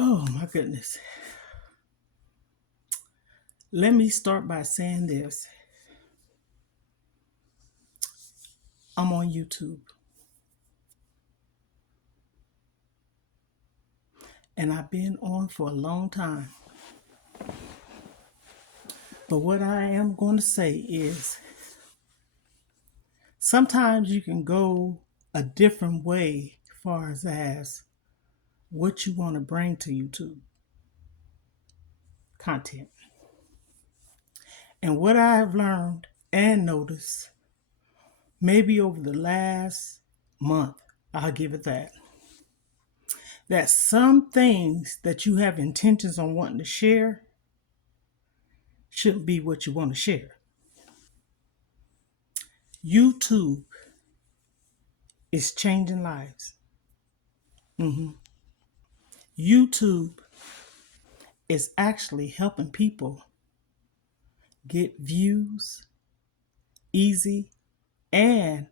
Oh my goodness. Let me start by saying this. I'm on YouTube and I've been on for a long time. But what I am going to say is sometimes you can go a different way as far as what you want to bring to YouTube content. And what I've learned and noticed, maybe over the last month, I'll give it that some things that you have intentions on wanting to share shouldn't be what you want to share. YouTube is changing lives. YouTube is actually helping people get views easy and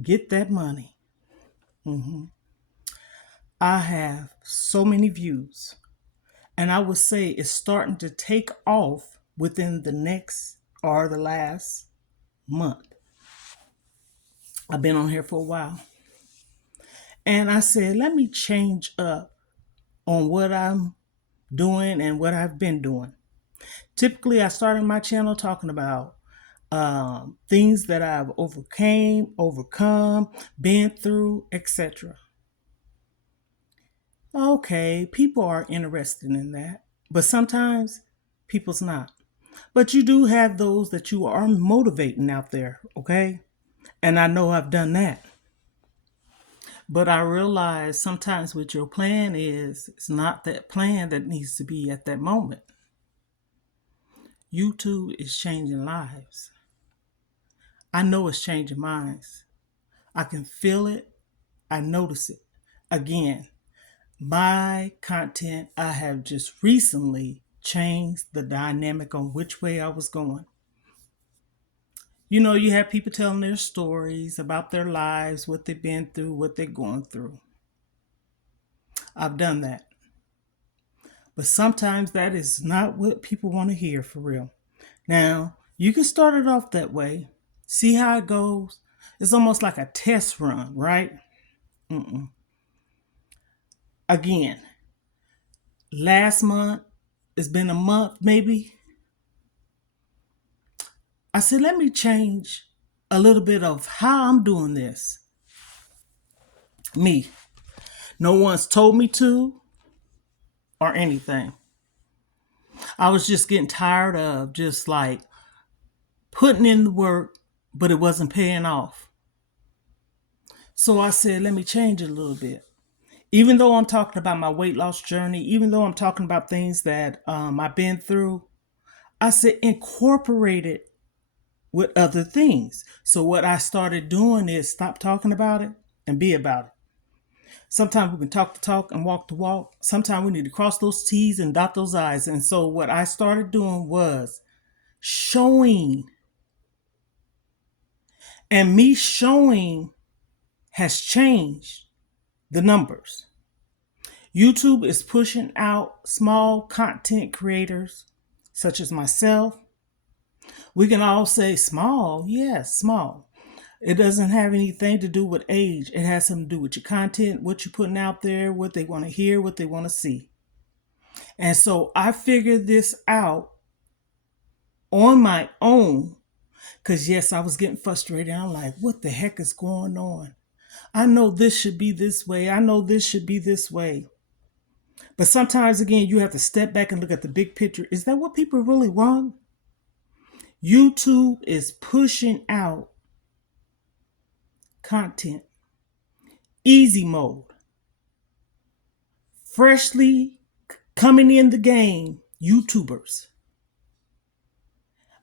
get that money. I have so many views, and I would say it's starting to take off within the next or the last month. I've been on here for a while. And I said, let me change up on what I'm doing and what I've been doing. Typically, I started my channel talking about things that I've overcome, been through, etc. Okay, people are interested in that, but sometimes people's not. But you do have those that you are motivating out there, okay? And I know I've done that. But I realize sometimes what your plan is, it's not that plan that needs to be at that moment. YouTube is changing lives. I know it's changing minds. I can feel it. I notice it. Again, my content, I have just recently changed the dynamic on which way I was going. You know, you have people telling their stories about their lives, what they've been through, what they're going through. I've done that. But sometimes that is not what people want to hear for real. Now, you can start it off that way, see how it goes. It's almost like a test run, right? Again, last month, it's been a month maybe. I said, let me change a little bit of how I'm doing this. Me. No one's told me to or anything. I was just getting tired of just like putting in the work, but it wasn't paying off. So I said, let me change it a little bit. Even though I'm talking about my weight loss journey, even though I'm talking about things that I've been through, I said incorporate it with other things. So what I started doing is stop talking about it and be about it. Sometimes we can talk the talk and walk the walk. Sometimes we need to cross those T's and dot those I's. And so what I started doing was showing. And me showing has changed the numbers. YouTube is pushing out small content creators such as myself. We can all say small, yes, small. It doesn't have anything to do with age. It has something to do with your content, what you're putting out there, what they want to hear, what they want to see. And so I figured this out on my own because, yes, I was getting frustrated. I'm like, what the heck is going on? I know this should be this way. I know this should be this way. But sometimes, again, you have to step back and look at the big picture. Is that what people really want? YouTube is pushing out content. Easy mode. Freshly coming in the game, YouTubers.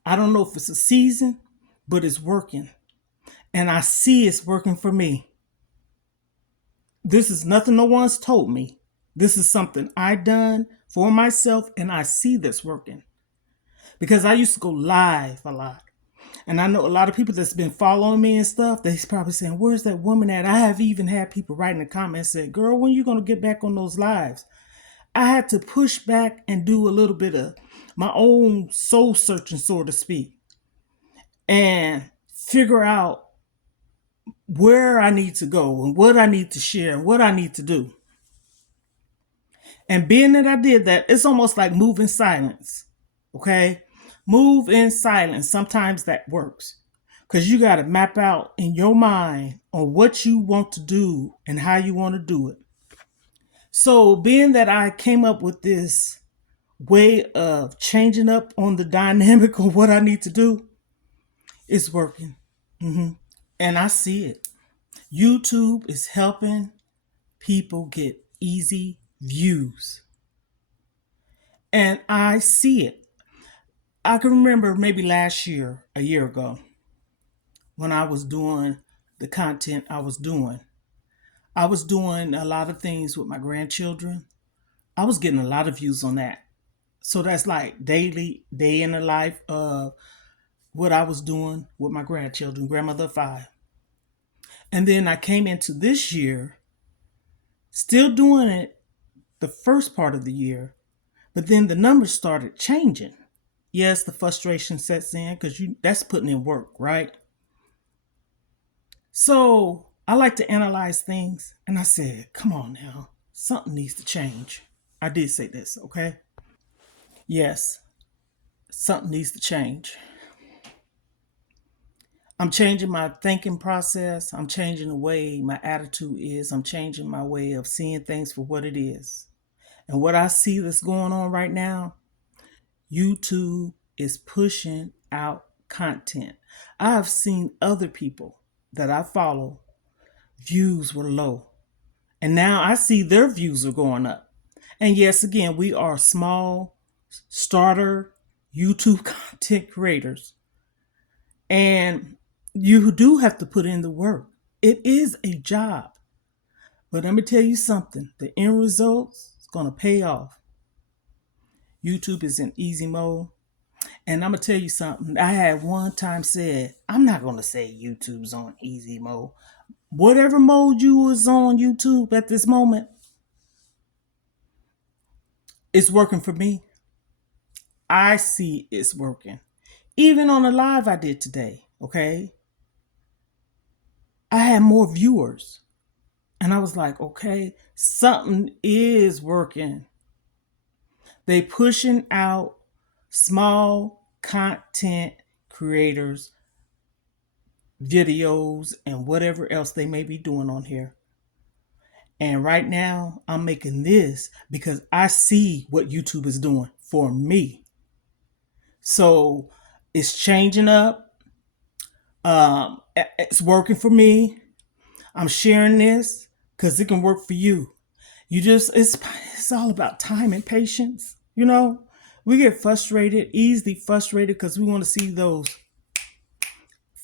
I don't know if it's a season, but it's working. And I see it's working for me. This is nothing no one's told me. This is something I done for myself, and I see this working. Because I used to go live a lot. And I know a lot of people that's been following me and stuff, they's probably saying, where's that woman at? I have even had people write in the comments saying, girl, when you going to get back on those lives? I had to push back and do a little bit of my own soul searching, so to speak, and figure out where I need to go and what I need to share and what I need to do. And being that I did that, it's almost like move in silence. Okay? Move in silence. Sometimes that works. Because you got to map out in your mind on what you want to do and how you want to do it. So, being that I came up with this way of changing up on the dynamic of what I need to do, it's working. And I see it. YouTube is helping people get easy views. And I see it. I can remember maybe last year, a year ago, when I was doing the content I was doing. I was doing a lot of things with my grandchildren. I was getting a lot of views on that. So that's like daily, day in the life of what I was doing with my grandchildren, grandmother of 5. And then I came into this year, still doing it the first part of the year, but then the numbers started changing. Yes, the frustration sets in because that's putting in work, right? So I like to analyze things, and I said, come on now, something needs to change. I did say this, okay? Yes, something needs to change. I'm changing my thinking process. I'm changing the way my attitude is. I'm changing my way of seeing things for what it is. And what I see that's going on right now, YouTube is pushing out content. I have seen other people that I follow, views were low. And now I see their views are going up. And yes, again, we are small starter YouTube content creators. And you do have to put in the work. It is a job. But let me tell you something. The end results is going to pay off. YouTube is in easy mode. And I'm going to tell you something. I had one time said, I'm not going to say YouTube's on easy mode. Whatever mode you was on YouTube at this moment, it's working for me. I see it's working. Even on the live I did today, okay? I had more viewers. And I was like, okay, something is working. They pushing out small content creators, videos, and whatever else they may be doing on here. And right now, I'm making this because I see what YouTube is doing for me. So it's changing up. It's working for me. I'm sharing this because it can work for you. It's all about time and patience. You know, we get frustrated, easily frustrated because we want to see those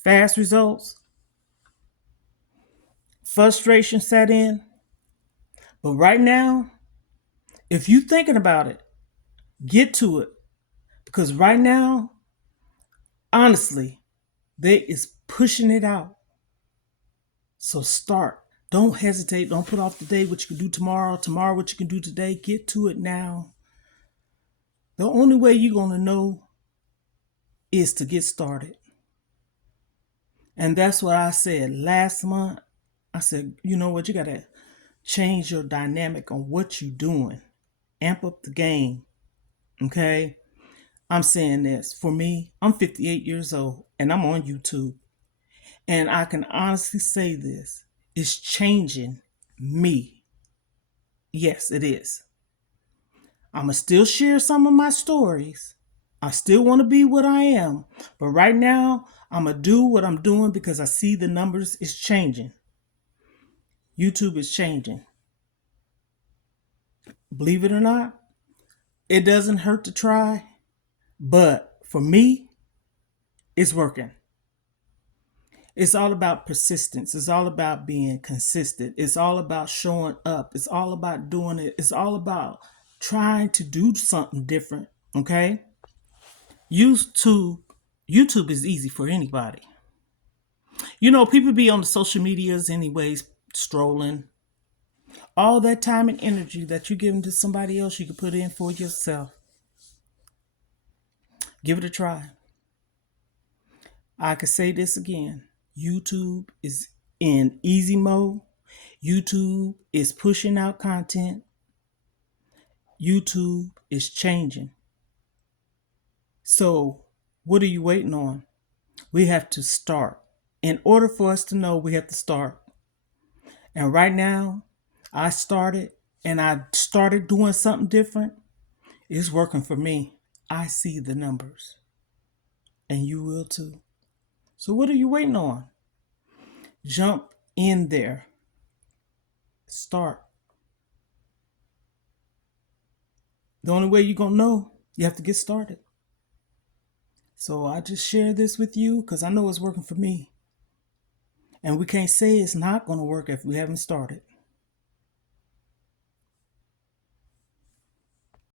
fast results. Frustration set in. But right now, if you're thinking about it, get to it. Because right now, honestly, they is pushing it out. So start. Don't hesitate. Don't put off the day what you can do tomorrow. Tomorrow what you can do today. Get to it now. The only way you're going to know is to get started. And that's what I said last month. I said, you know what? You got to change your dynamic on what you're doing. Amp up the game. Okay? I'm saying this. For me, I'm 58 years old and I'm on YouTube. And I can honestly say this. It's changing me. Yes, it is. I'm going to still share some of my stories. I still want to be what I am. But right now, I'm going to do what I'm doing because I see the numbers is changing. YouTube is changing. Believe it or not, it doesn't hurt to try. But for me, it's working. It's all about persistence. It's all about being consistent. It's all about showing up. It's all about doing it. It's all about trying to do something different. Okay? YouTube is easy for anybody. You know, people be on the social medias anyways, strolling. All that time and energy that you're giving to somebody else, you can put in for yourself. Give it a try. I could say this again. YouTube is in easy mode. YouTube is pushing out content. YouTube is changing. So, what are you waiting on? We have to start. In order for us to know, we have to start. And right now, I started doing something different. It's working for me. I see the numbers, and you will too. So, what are you waiting on? Jump in there. Start. The only way you're going to know, you have to get started. So, I just share this with you because I know it's working for me. And we can't say it's not going to work if we haven't started.